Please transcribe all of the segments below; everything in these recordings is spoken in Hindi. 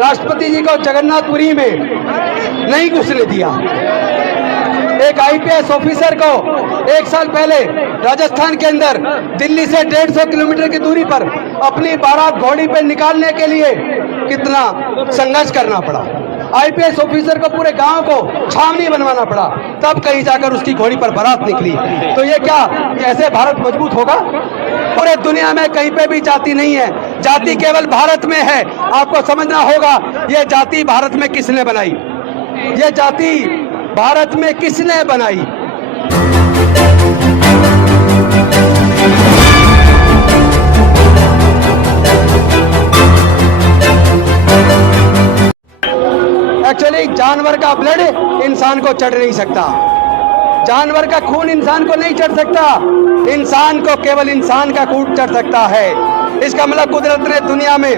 राष्ट्रपति जी को जगन्नाथपुरी में नहीं घुसने दिया। एक आईपीएस ऑफिसर को 1 साल पहले राजस्थान के अंदर दिल्ली से 150 किलोमीटर की दूरी पर अपनी बारात घोड़ी पे निकालने के लिए कितना संघर्ष करना पड़ा। आईपीएस ऑफिसर को पूरे गांव को छावनी बनवाना पड़ा, तब कहीं जाकर उसकी घोड़ी पर बारात निकली। तो ये क्या ऐसे भारत मजबूत होगा? पूरे दुनिया में कहीं पे भी जाति नहीं है, जाति केवल भारत में है। आपको समझना होगा ये जाति भारत में किसने बनाई, ये जाति भारत में किसने बनाई। एक्चुअली जानवर का ब्लड इंसान को चढ़ नहीं सकता, जानवर का खून इंसान को नहीं चढ़ सकता, इंसान को केवल इंसान का खून चढ़ सकता है। इसका मतलब कुदरत ने दुनिया में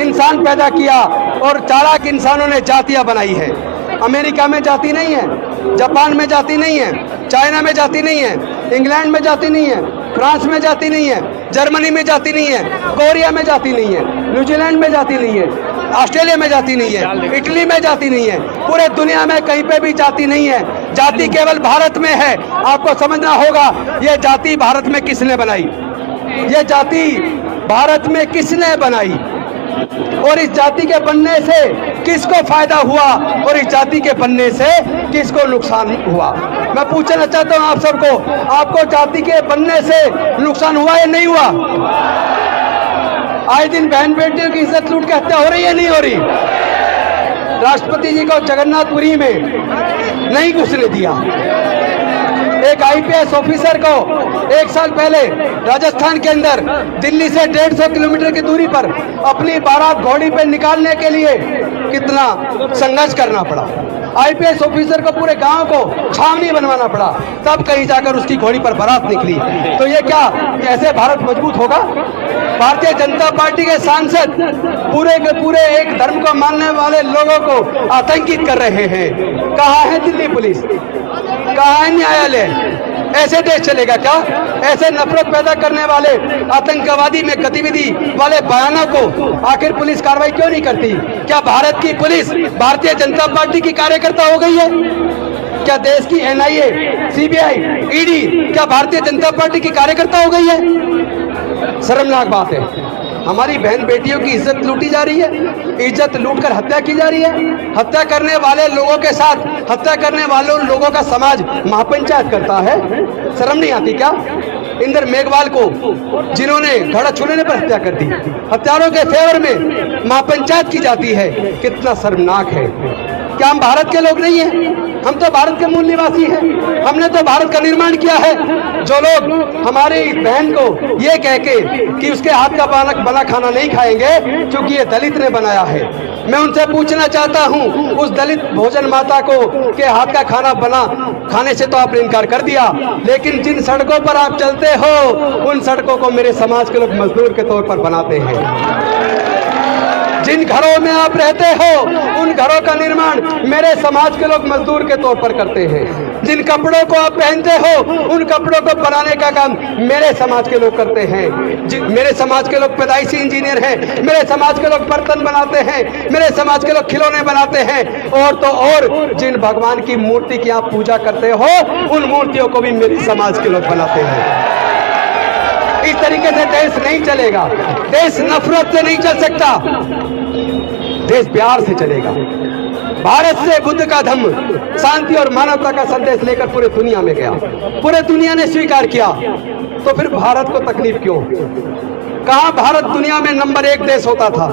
इंसान पैदा किया और चालाक इंसानों ने जातियां बनाई है। अमेरिका में जाति नहीं है, जापान में जाति नहीं है, चाइना में जाति नहीं है, इंग्लैंड में जाति नहीं है, फ्रांस में जाति नहीं है, जर्मनी में जाति नहीं है, कोरिया में जाति नहीं है, न्यूजीलैंड में जाति नहीं है, ऑस्ट्रेलिया में जाति नहीं है, इटली में जाति नहीं है। पूरे दुनिया में कहीं पे भी जाति नहीं है, जाति केवल भारत में है। आपको समझना होगा ये जाति भारत में किसने बनाई, ये जाति भारत में किसने बनाई और इस जाति के बनने से किसको फायदा हुआ और इस जाति के बनने से किसको नुकसान हुआ। मैं पूछना चाहता हूं आप सबको, आपको जाति के बनने से नुकसान हुआ या नहीं हुआ? आए दिन बहन बेटियों की इज्जत लूट के हत्या हो रही है, नहीं हो रही? राष्ट्रपति जी को जगन्नाथपुरी में नहीं घुसने दिया। एक आईपीएस ऑफिसर को 1 साल पहले राजस्थान के अंदर दिल्ली से 150 किलोमीटर की दूरी पर अपनी बारात घोड़ी पे निकालने के लिए कितना संघर्ष करना पड़ा। आईपीएस ऑफिसर को पूरे गांव को छावनी बनवाना पड़ा, तब कहीं जाकर उसकी घोड़ी पर बारात निकली। तो ये क्या ऐसे भारत मजबूत होगा? भारतीय जनता पार्टी के सांसद पूरे के पूरे एक धर्म को मानने वाले लोगों को आतंकित कर रहे हैं। कहाँ है दिल्ली पुलिस, कहाँ है न्यायालय? ऐसे देश चलेगा क्या? ऐसे नफरत पैदा करने वाले आतंकवादी में गतिविधि वाले बयानों को आखिर पुलिस कार्रवाई क्यों नहीं करती? क्या भारत की पुलिस भारतीय जनता पार्टी की कार्यकर्ता हो गई है? क्या देश की एनआईए, सीबीआई, ईडी क्या भारतीय जनता पार्टी की कार्यकर्ता हो गई है? शर्मनाक बात है। हमारी बहन बेटियों की इज्जत लूटी जा रही है, इज्जत लूटकर हत्या की जा रही है। हत्या करने वाले लोगों के साथ हत्या करने वाले लोगों का समाज महापंचायत करता है। शर्म नहीं आती क्या? इंदर मेघवाल को जिन्होंने घड़ा छूने पर हत्या कर दी, हत्यारों के फेवर में महापंचायत की जाती है। कितना शर्मनाक है। क्या हम भारत के लोग नहीं हैं? हम तो भारत के मूल निवासी हैं, हमने तो भारत का निर्माण किया है। जो लोग हमारी बहन को ये कह के कि उसके हाथ का बना खाना नहीं खाएंगे क्योंकि ये दलित ने बनाया है, मैं उनसे पूछना चाहता हूं, उस दलित भोजन माता को के हाथ का खाना बना खाने से तो आपने इनकार कर दिया, लेकिन जिन सड़कों पर आप चलते हो उन सड़कों को मेरे समाज के लोग मजदूर के तौर पर बनाते हैं। जिन घरों में आप रहते हो उन घरों का निर्माण मेरे समाज के लोग मजदूर के तौर पर करते हैं। जिन कपड़ों को आप पहनते हो उन कपड़ों को बनाने का काम मेरे समाज के लोग करते हैं। मेरे समाज के लोग पैदाइशी इंजीनियर हैं, मेरे समाज के लोग बर्तन बनाते हैं, मेरे समाज के लोग खिलौने बनाते हैं। और तो और जिन भगवान की मूर्ति की आप पूजा करते हो उन मूर्तियों को भी मेरे समाज के लोग बनाते हैं। इस तरीके से देश नहीं चलेगा। देश नफरत से नहीं चल सकता, देश प्यार से चलेगा। भारत से बुद्ध का धम्म शांति और मानवता का संदेश लेकर पूरे दुनिया में गया, पूरे दुनिया ने स्वीकार किया, तो फिर भारत को तकलीफ क्यों? कहां भारत दुनिया में नंबर 1 देश होता था?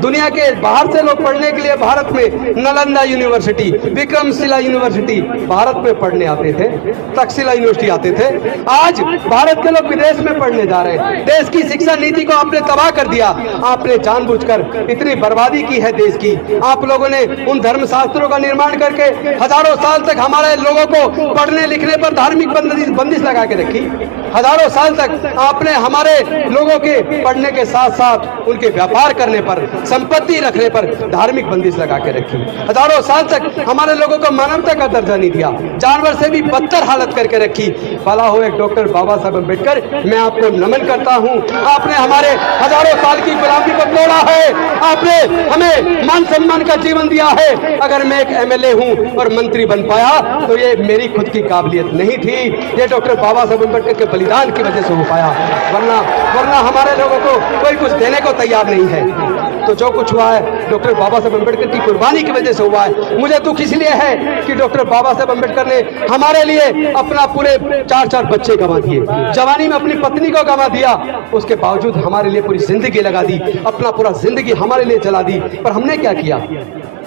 दुनिया के बाहर से लोग पढ़ने के लिए भारत में नालंदा यूनिवर्सिटी, विक्रमशिला यूनिवर्सिटी भारत में पढ़ने आते थे, तक्षशिला यूनिवर्सिटी आते थे। आज भारत के लोग विदेश में पढ़ने जा रहे हैं। देश की शिक्षा नीति को आपने तबाह कर दिया। आपने जानबूझकर इतनी बर्बादी की है देश की। आप लोगों ने उन धर्म शास्त्रों का निर्माण करके हजारों साल तक हमारे लोगों को पढ़ने लिखने पर धार्मिक बंदिश लगा के रखी। हजारों साल तक आपने हमारे लोगों के पढ़ने के साथ साथ उनके व्यापार करने पर, संपत्ति रखने पर धार्मिक बंदिश लगा के रखी। हजारों साल तक हमारे लोगों को मानवता का दर्जा नहीं दिया, जानवर से भी बदतर हालत करके रखी। भला हो एक डॉक्टर बाबा साहब अम्बेडकर, मैं आपको नमन करता हूं। आपने हमारे हजारों साल की गुलामी को तोड़ा है, आपने हमें मान सम्मान का जीवन दिया है। अगर मैं एक एमएलए हूं और मंत्री बन पाया तो ये मेरी खुद की काबिलियत नहीं थी, ये डॉक्टर बाबा साहब अम्बेडकर के बलिदान की वजह से हो पाया, वरना हमारे लोगों को कोई कुछ देने को तैयार नहीं है। तो जो कुछ हुआ है डॉक्टर बाबा साहब अम्बेडकर की कुर्बानी की वजह से हुआ है। मुझे दुख इसलिए है कि डॉक्टर बाबा साहब अम्बेडकर ने हमारे लिए अपना पूरे 4 बच्चे गंवा दिए, जवानी में अपनी पत्नी को गंवा दिया, उसके बावजूद हमारे लिए पूरी जिंदगी लगा दी, अपना पूरा जिंदगी हमारे लिए चला दी। पर हमने क्या किया?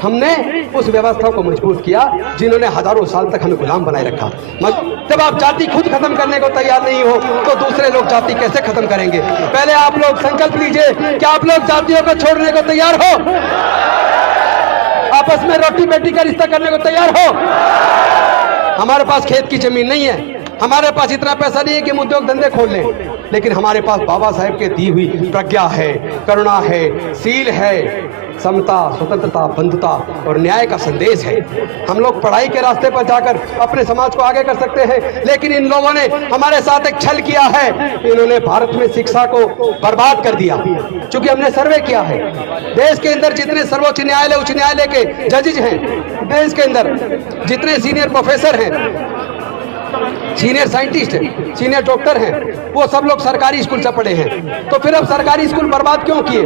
हमने उस व्यवस्था को मजबूत किया जिन्होंने हजारों साल तक हमें गुलाम बनाए रखा। जब आप जाति खुद खत्म करने को तैयार नहीं हो तो दूसरे लोग जाति कैसे खत्म करेंगे? पहले आप लोग संकल्प लीजिए कि आप लोग जातियों को छोड़ने को तैयार हो, आपस में रोटी बेटी का रिश्ता करने को तैयार हो। हमारे पास खेत की जमीन नहीं है, हमारे पास इतना पैसा नहीं है कि हम उद्योग धंधे खोल लें, लेकिन हमारे पास बाबा साहेब के दी हुई प्रज्ञा है, करुणा है, सील है, समता, स्वतंत्रता, बंधुता और न्याय का संदेश है। हम लोग पढ़ाई के रास्ते पर जाकर अपने समाज को आगे कर सकते हैं, लेकिन इन लोगों ने हमारे साथ एक छल किया है। इन्होंने भारत में शिक्षा को बर्बाद कर दिया। चूंकि हमने सर्वे किया है, देश के अंदर जितने सर्वोच्च न्यायालय, उच्च न्यायालय के जजेज हैं, देश के अंदर जितने सीनियर प्रोफेसर हैं, सीनियर साइंटिस्ट हैं, सीनियर डॉक्टर हैं, वो सब लोग सरकारी स्कूल से पढ़े हैं। तो फिर अब सरकारी स्कूल बर्बाद क्यों किए?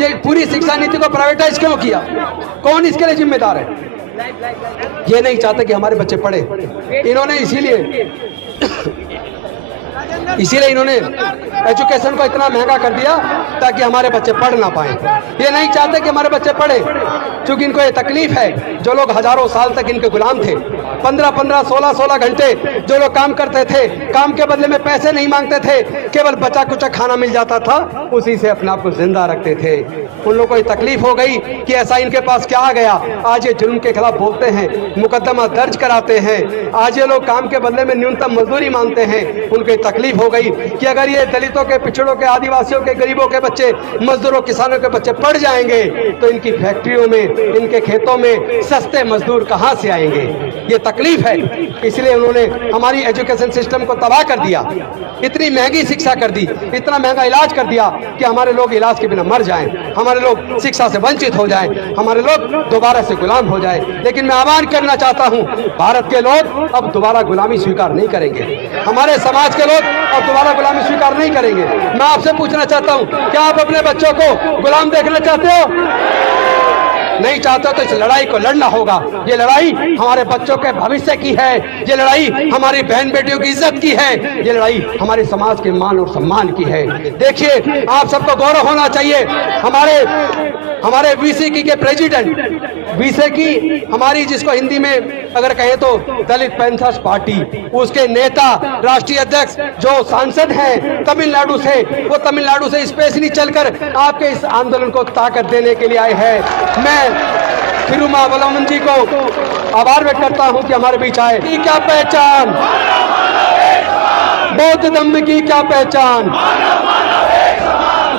ये पूरी शिक्षा नीति को प्राइवेटाइज क्यों किया? कौन इसके लिए जिम्मेदार है? ये नहीं चाहते कि हमारे बच्चे पढ़े। इन्होंने इसीलिए इन्होंने एजुकेशन को इतना महंगा कर दिया ताकि हमारे बच्चे पढ़ ना पाए। ये नहीं चाहते कि हमारे बच्चे पढ़े, क्योंकि इनको ये तकलीफ है। जो लोग हजारों साल तक इनके गुलाम थे, 15-15, 16-16 घंटे जो लोग काम करते थे, काम के बदले में पैसे नहीं मांगते थे, केवल बचा कुचा खाना मिल जाता था, उसी से अपने आप को जिंदा रखते थे। उन लोगों को ये तकलीफ हो गई कि ऐसा इनके पास क्या आ गया, आज ये जुल्म के खिलाफ बोलते हैं, मुकदमा दर्ज कराते हैं, आज ये लोग काम के बदले में न्यूनतम मजदूरी मांगते हैं। उनको तकलीफ हो गई कि अगर ये दलितों के, पिछड़ों के, आदिवासियों के, गरीबों के बच्चे, मजदूरों, किसानों के बच्चे पढ़ जाएंगे तो इनकी फैक्ट्रियों में, इनके खेतों में सस्ते मजदूर कहां से आएंगे? ये तकलीफ है। इसलिए उन्होंने हमारी एजुकेशन सिस्टम को तबाह कर दिया, इतनी महंगी शिक्षा कर दी, इतना महंगा इलाज कर दिया कि हमारे लोग इलाज के बिना मर जाएं, हमारे लोग शिक्षा से वंचित हो जाएं, हमारे लोग दोबारा से गुलाम हो जाएं। लेकिन मैं आह्वान करना चाहता हूं, भारत के लोग अब दोबारा गुलामी स्वीकार नहीं करेंगे, हमारे समाज के लोग अब दोबारा गुलामी स्वीकार नहीं करेंगे। मैं आपसे पूछना चाहता हूं, क्या आप अपने बच्चों को गुलाम देखना चाहते हो? नहीं चाहते हो तो इस लड़ाई को लड़ना होगा। ये लड़ाई हमारे बच्चों के भविष्य की है, ये लड़ाई हमारी बहन बेटियों की इज्जत की है, ये लड़ाई हमारे समाज के मान और सम्मान की है। देखिए, आप सबको गौरव होना चाहिए। हमारे बीसीकी के प्रेसिडेंट, बीसीकी हमारी, जिसको हिंदी में अगर कहें तो दलित पैंथर्स पार्टी, उसके नेता, राष्ट्रीय अध्यक्ष जो सांसद हैं तमिलनाडु से, वो तमिलनाडु से स्पेशली चलकर आपके इस आंदोलन को ताकत देने के लिए आए हैं। मैं थिरुमावलमन जी को आभार व्यक्त करता हूं कि हमारे बीच आए। की क्या पहचान, बौद्ध धम्म की क्या पहचान?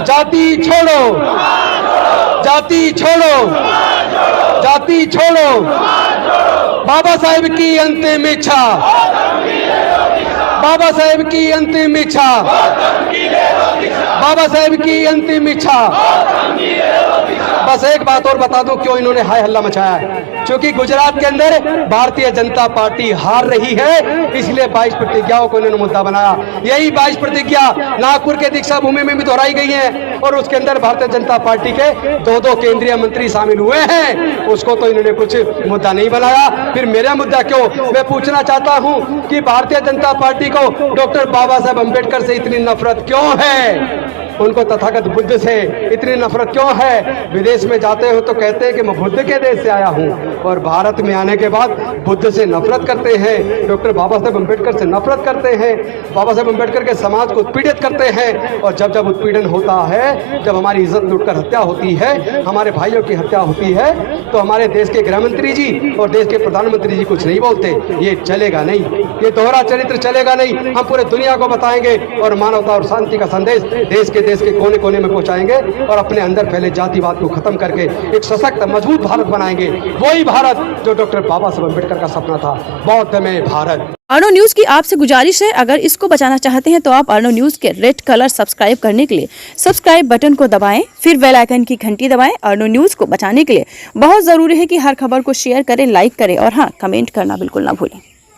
जाति छोड़ो, जाति छोड़ो, जाति छोड़ो, बाबा साहेब की अंतिम इच्छा, बाबा साहेब की अंतिम इच्छा, बाबा साहेब की अंतिम इच्छा। बस एक बात और बता दूं क्यों इन्होंने हाय हल्ला मचाया है, क्योंकि गुजरात के अंदर भारतीय जनता पार्टी हार रही है, इसलिए 22 प्रतिज्ञाओं को इन्होंने मुद्दा बनाया। यही 22 प्रतिज्ञा नागपुर के दीक्षा भूमि में भी दोहराई गई है और उसके अंदर भारतीय जनता पार्टी के 2 केंद्रीय मंत्री शामिल हुए हैं, उसको तो इन्होंने कुछ मुद्दा नहीं बनाया। फिर मेरा मुद्दा क्यों? मैं पूछना चाहता हूं कि भारतीय जनता पार्टी को डॉक्टर बाबा साहेब अम्बेडकर से इतनी नफरत क्यों है? उनको तथागत बुद्ध से इतनी नफरत क्यों है? विदेश में जाते हो तो कहते हैं कि मैं बुद्ध के देश से आया हूँ, और भारत में आने के बाद बुद्ध से नफरत करते हैं, डॉक्टर बाबा साहेब अम्बेडकर से नफरत करते हैं, बाबा साहेब अम्बेडकर के समाज को उत्पीड़ित करते हैं। और जब जब उत्पीड़न होता है, जब हमारी इज्जत लूटकर हत्या होती है, हमारे भाइयों की हत्या होती है, तो हमारे देश के गृह मंत्री जी और देश के प्रधानमंत्री जी कुछ नहीं बोलते। ये चलेगा नहीं, ये दोहरा चरित्र चलेगा नहीं। हम पूरे दुनिया को बताएंगे और मानवता और शांति का संदेश देश के कोने कोने में पहुंचाएंगे और अपने अंदर फैले जातिवाद को खत्म करके एक सशक्त मजबूत भारत बनाएंगे। वही भारत जो डॉक्टर बाबा साहब अम्बेडकर का सपना था, बौद्ध में भारत। अर्णव न्यूज की आपसे गुजारिश है, अगर इसको बचाना चाहते हैं तो आप अर्णव न्यूज के रेड कलर सब्सक्राइब करने के लिए सब्सक्राइब बटन को दबाएं, फिर बेल आइकन की घंटी दबाएं। अर्णव न्यूज को बचाने के लिए बहुत जरूरी है कि हर खबर को शेयर करें, लाइक करें और हाँ, कमेंट करना बिल्कुल ना भूलें।